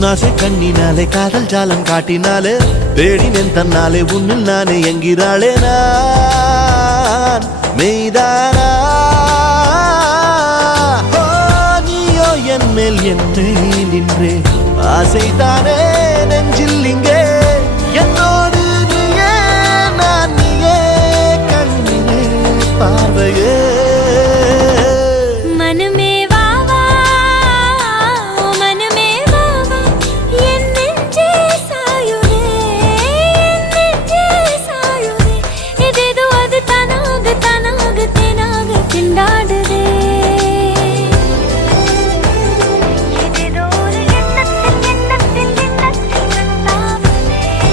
உன்னாசை கண்ணினாலே காதல் ஜாலம் காட்டினாலே தேடினேன் தன்னாலே உன்னில் நானே என்கிறாளே நான் மெய்தானா நீயோ என் மேல் என்னை நின்றே ஆசைதானே